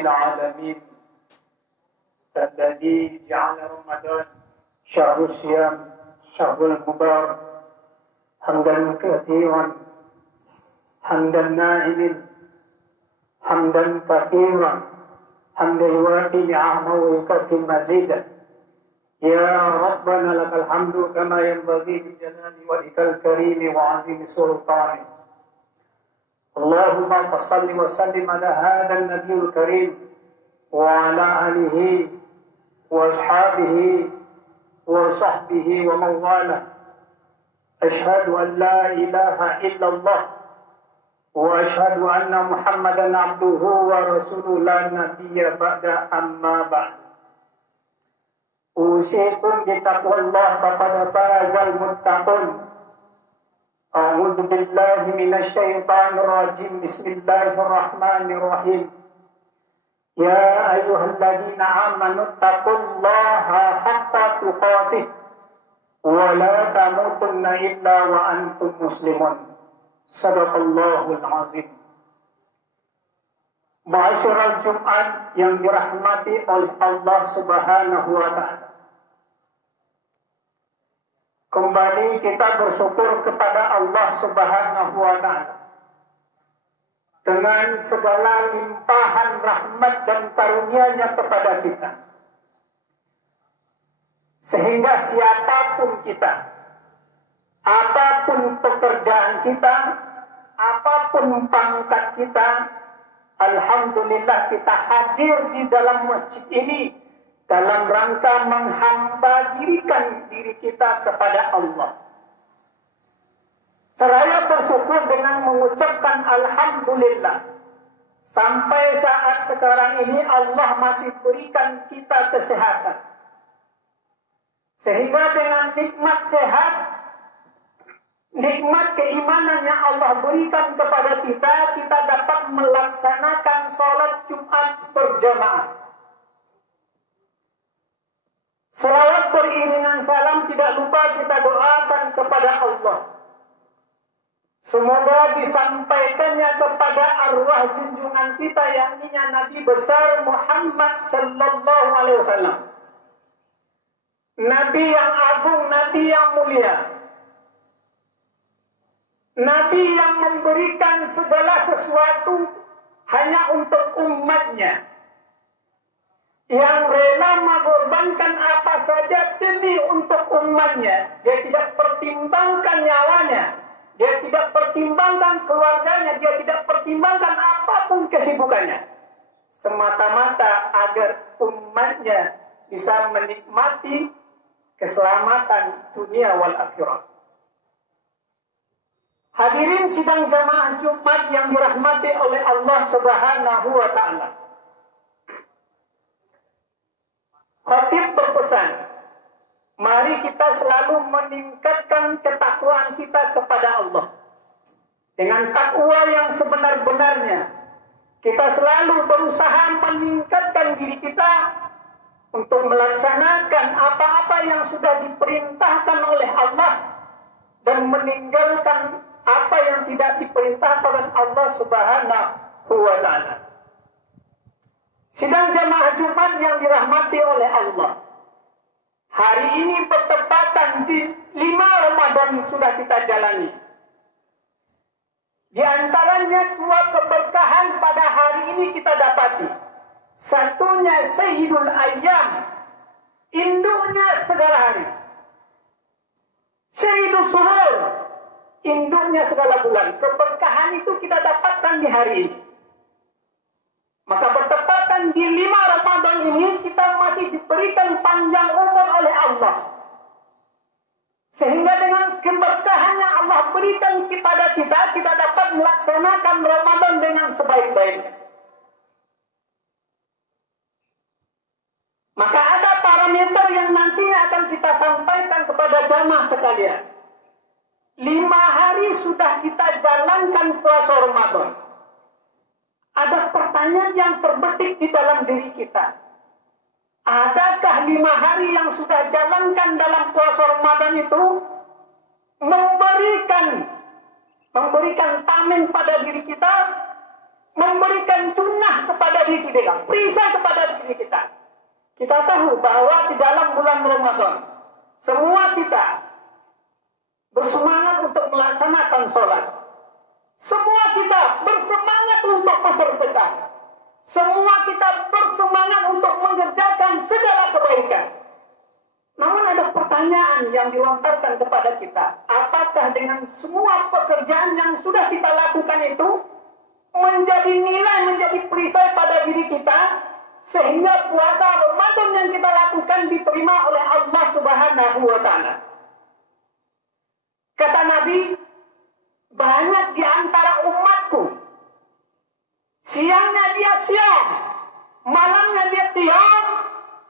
العالمين الذي جعل رمضان شهر الصيام شهر المبارك حمدا كثيرا حمدا ناعما حمدا كثيرا حمدا يوافي نعمه ويكفي مزيدا. يا ربنا لك الحمد كما ينبغي لجلال وجهك الكريم وعظيم سلطانك. اللهم صل وسلم على هذا النبي الكريم وعلى آله وأصحابه وصحبه ومن والاه. أشهد أن لا إله إلا الله وأشهد أن محمدا عبده ورسوله لا نبي بعد أما بعد. أوصيكم بتقوى الله فقد فاز المتقون. أعوذ بالله من الشيطان الرجيم. بسم الله الرحمن الرحيم. يا أيها الذين آمنوا اتقوا الله حق تقاته ولا تموتن إلا وأنتم مسلمون. Sadaqallahul azim. Ma'asyiral Jumat yang dirahmati oleh Allah Subhanahu wa ta'ala. Kembali kita bersyukur kepada Allah Subhanahu wa ta'ala dengan segala limpahan rahmat dan karunia-Nya kepada kita. Sehingga siapapun kita, apapun pekerjaan kita, apapun pangkat kita, alhamdulillah kita hadir di dalam masjid ini dalam rangka menghamba-dirikan diri kita kepada Allah. Seraya bersyukur dengan mengucapkan alhamdulillah. Sampai saat sekarang ini Allah masih berikan kita kesehatan. Sehingga dengan nikmat sehat, nikmat keimanan yang Allah berikan kepada kita, kita dapat melaksanakan sholat Jumat berjamaah. Selawat beriringan salam tidak lupa kita doakan kepada Allah. Semoga disampaikannya kepada arwah junjungan kita yang Nabi besar Muhammad sallallahu alaihi wasallam. Nabi yang agung, Nabi yang mulia. Nabi yang memberikan segala sesuatu hanya untuk umatnya, yang rela mengorbankan apa saja demi untuk umatnya. Dia tidak pertimbangkan nyawanya, dia tidak pertimbangkan keluarganya, dia tidak pertimbangkan apapun kesibukannya, semata-mata agar umatnya bisa menikmati keselamatan dunia wal akhirat. Hadirin sidang jamaah Jumat yang dirahmati oleh Allah Subhanahu wa ta'ala. Khatib berpesan, mari kita selalu meningkatkan ketakwaan kita kepada Allah. Dengan takwa yang sebenar-benarnya, kita selalu berusaha meningkatkan diri kita untuk melaksanakan apa-apa yang sudah diperintahkan oleh Allah dan meninggalkan apa yang tidak diperintahkan oleh Allah Subhanahu wa ta'ala. Sidang jamaah Jumat yang dirahmati oleh Allah, hari ini bertepatan di 5 Ramadan sudah kita jalani. Di antaranya 2 keberkahan pada hari ini kita dapati. Satunya Sayyidul Ayyam, induknya segala hari. Sayyidul Suhur, induknya segala bulan. Keberkahan itu kita dapatkan di hari ini. Maka bertepatan di 5 Ramadan ini kita masih diberikan panjang umur oleh Allah. Sehingga dengan keberkahan yang Allah berikan kepada kita, kita dapat melaksanakan Ramadan dengan sebaik-baiknya. Maka ada parameter yang nantinya akan kita sampaikan kepada jamaah sekalian. 5 hari sudah kita jalankan puasa Ramadan. Ada pertanyaan yang terbetik di dalam diri kita. Adakah 5 hari yang sudah jalankan dalam puasa Ramadan itu memberikan tamin pada diri kita memberikan sunnah kepada diri kita, perisai kepada diri kita. Kita tahu bahwa di dalam bulan Ramadan, semua kita bersemangat untuk melaksanakan sholat. Semua kita bersemangat untuk bersedekah. Semua kita bersemangat untuk mengerjakan segala kebaikan. Namun ada pertanyaan yang dilontarkan kepada kita. Apakah dengan semua pekerjaan yang sudah kita lakukan itu menjadi nilai, menjadi perisai pada diri kita, sehingga puasa Ramadan yang kita lakukan diterima oleh Allah Subhanahu wa Ta'ala? Kata Nabi, banyak di antara umatku, siangnya dia siang, malamnya dia qiyam,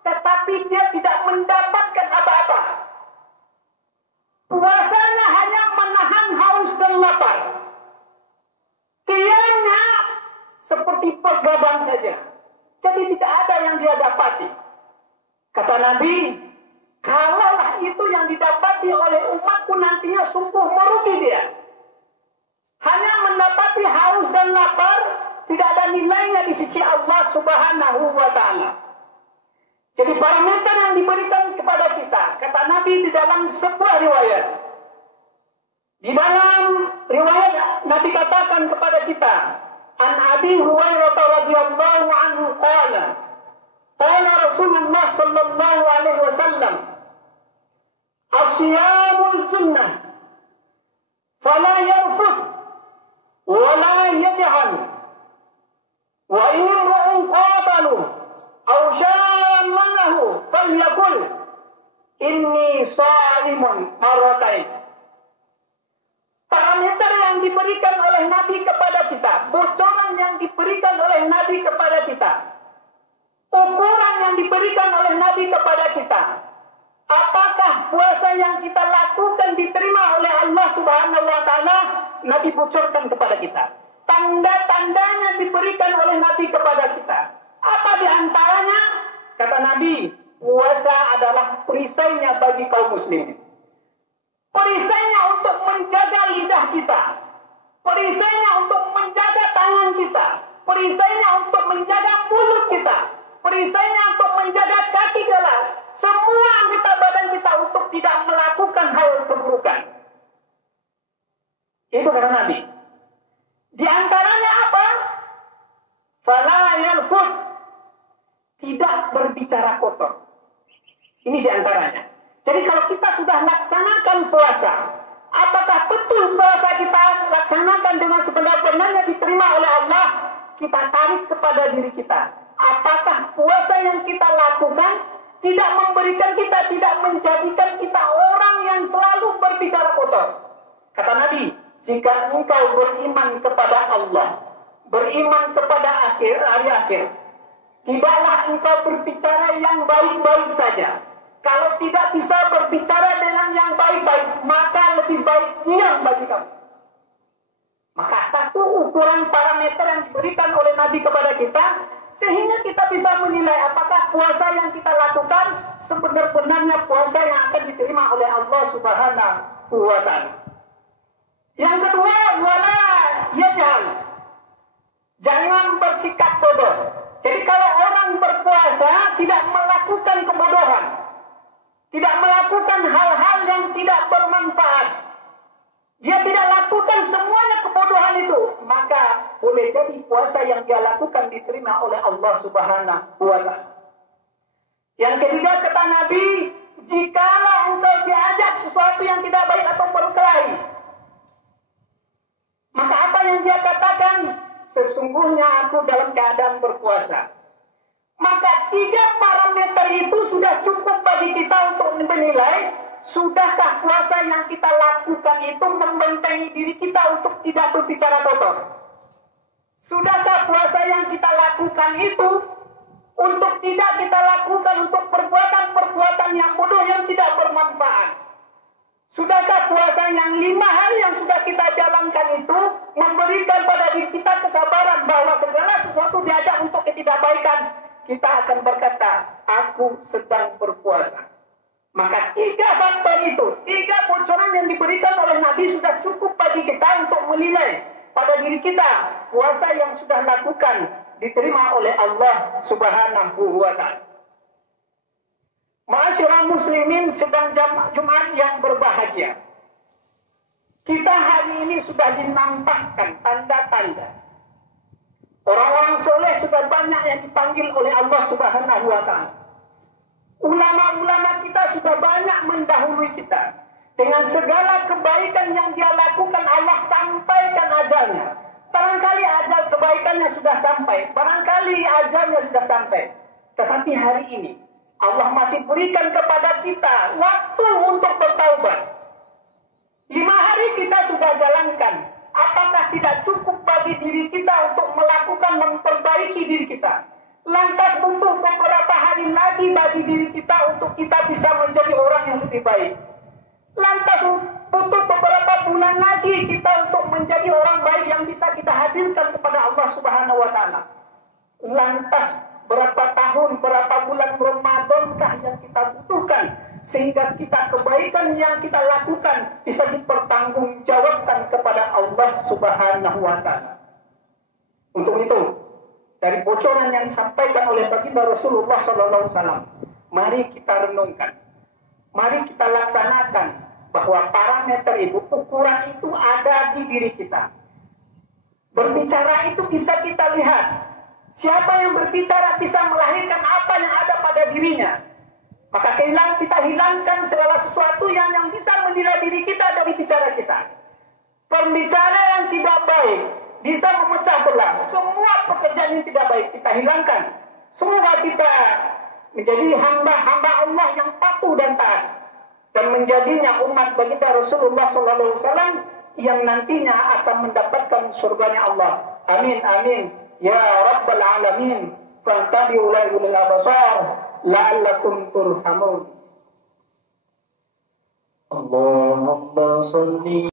tetapi dia tidak mendapatkan apa-apa. Puasanya hanya menahan haus dan lapar. Qiyamnya seperti pergadang saja. Jadi tidak ada yang dia dapati. Kata Nabi, kalaulah itu yang didapati oleh umatku nantinya sungguh merugi dia. Hanya mendapati haus dan lapar, tidak ada nilainya di sisi Allah Subhanahu wa Ta'ala. Jadi parameter yang diberikan kepada kita, kata Nabi di dalam sebuah riwayat. Di dalam riwayat Nabi katakan kepada kita, An Abi Hurairah radhiyallahu anhu qala, qala Rasulullah sallallahu alaihi wasallam, As-siyamul junnah, fala yarfuth wa la yajhal, wa in imra'un qatalu aw shammahu falyaqul inni sha'imun marratain. Parameter yang diberikan oleh Nabi kepada kita, bocoran yang diberikan oleh Nabi kepada kita, ukuran yang diberikan oleh Nabi kepada kita, apakah puasa yang kita lakukan diterima oleh Allah Subhanahu wa Ta'ala? Nabi bocorkan kepada kita. Tanda-tandanya diberikan oleh Nabi kepada kita. Apa di antaranya? Kata Nabi, puasa adalah perisainya bagi kaum muslimin. Perisainya untuk menjaga lidah kita. Perisainya untuk menjaga tangan kita. Perisainya untuk menjaga mulut kita. Perisainya untuk menjaga kaki kita. Semua anggota badan kita untuk tidak melakukan hal keburukan. Itu kata Nabi. Di antaranya apa? Fala yalfut, tidak berbicara kotor. Ini di antaranya. Jadi kalau kita sudah laksanakan puasa, apakah betul puasa kita laksanakan dengan sebenar-benarnya diterima oleh Allah? Kita tarik kepada diri kita. Apakah puasa yang kita lakukan tidak memberikan kita, tidak menjadikan kita orang yang selalu berbicara kotor? Kata Nabi, jika engkau beriman kepada Allah, beriman kepada hari akhir, tidaklah engkau berbicara yang baik-baik saja. Kalau tidak bisa berbicara dengan yang baik-baik, maka lebih baik diam bagi kamu. Maka satu ukuran parameter yang diberikan oleh Nabi kepada kita, sehingga kita bisa menilai apakah puasa yang kita lakukan sebenar-benarnya puasa yang akan diterima oleh Allah Subhanahu wa Ta'ala. Yang kedua, wala yajhal, jangan bersikap bodoh. Jadi kalau orang berpuasa tidak melakukan kebodohan, tidak melakukan hal-hal yang tidak bermanfaat, dia tidak lakukan semuanya kebodohan itu, maka boleh jadi puasa yang dia lakukan diterima oleh Allah Subhanahu wa Ta'ala. Yang ketiga kata Nabi, jikalau engkau diajak sesuatu yang tidak baik atau berkelahi, maka apa yang dia katakan? Sesungguhnya aku dalam keadaan berpuasa. Maka tiga parameter itu sudah cukup bagi kita untuk menilai, sudahkah puasa yang kita lakukan itu membentengi diri kita untuk tidak berbicara kotor? Sudahkah puasa yang kita lakukan itu untuk tidak kita lakukan untuk perbuatan-perbuatan yang bodoh yang tidak bermanfaat? Sudahkah puasa yang 5 hari yang sudah kita jalankan itu memberikan pada diri kita kesabaran bahwa segala sesuatu diajak untuk ketidakbaikan, kita akan berkata, aku sedang berpuasa. Maka 3 faktor itu, 3 bocoran yang diberikan oleh Nabi sudah cukup bagi kita untuk menilai pada diri kita puasa yang sudah lakukan diterima oleh Allah Subhanahu wa ta'ala. Ma'asyiral muslimin sedang Jumat yang berbahagia. Kita hari ini sudah dinampakkan tanda-tanda. Orang-orang soleh sudah banyak yang dipanggil oleh Allah Subhanahu wa ta'ala. Ulama-ulama kita sudah banyak mendahului kita. Dengan segala kebaikan yang dia lakukan, Allah sampaikan ajalnya. Barangkali ajal kebaikannya sudah sampai. Barangkali ajalnya sudah sampai. Tetapi hari ini, Allah masih berikan kepada kita waktu untuk bertaubat. 5 hari kita sudah jalankan. Apakah tidak cukup bagi diri kita untuk melakukan memperbaiki diri kita? Lantas butuh beberapa hari lagi bagi diri kita untuk kita bisa menjadi orang yang lebih baik. Lantas butuh beberapa bulan lagi kita untuk menjadi orang baik yang bisa kita hadirkan kepada Allah Subhanahu wa ta'ala. Lantas berapa tahun, berapa bulan Ramadankah yang kita butuhkan sehingga kita kebaikan yang kita lakukan bisa dipertanggungjawabkan kepada Allah Subhanahu wa ta'ala. Untuk itu, dari bocoran yang disampaikan oleh baginda Rasulullah SAW, mari kita renungkan. Mari kita laksanakan bahwa parameter itu, ukuran itu ada di diri kita. Berbicara itu bisa kita lihat. Siapa yang berbicara bisa melahirkan apa yang ada pada dirinya. Maka kita hilangkan segala sesuatu yang bisa menilai diri kita dari bicara kita. Pembicara yang tidak baik bisa memecah belah. Semua pekerjaan yang tidak baik kita hilangkan. Semoga kita menjadi hamba-hamba Allah yang patuh dan taat, dan menjadinya umat baginda Rasulullah SAW yang nantinya akan mendapatkan surganya Allah. Amin amin ya rabbal alamin. Fantabi'u ulil absar la'allakum turhamun. Allahumma salli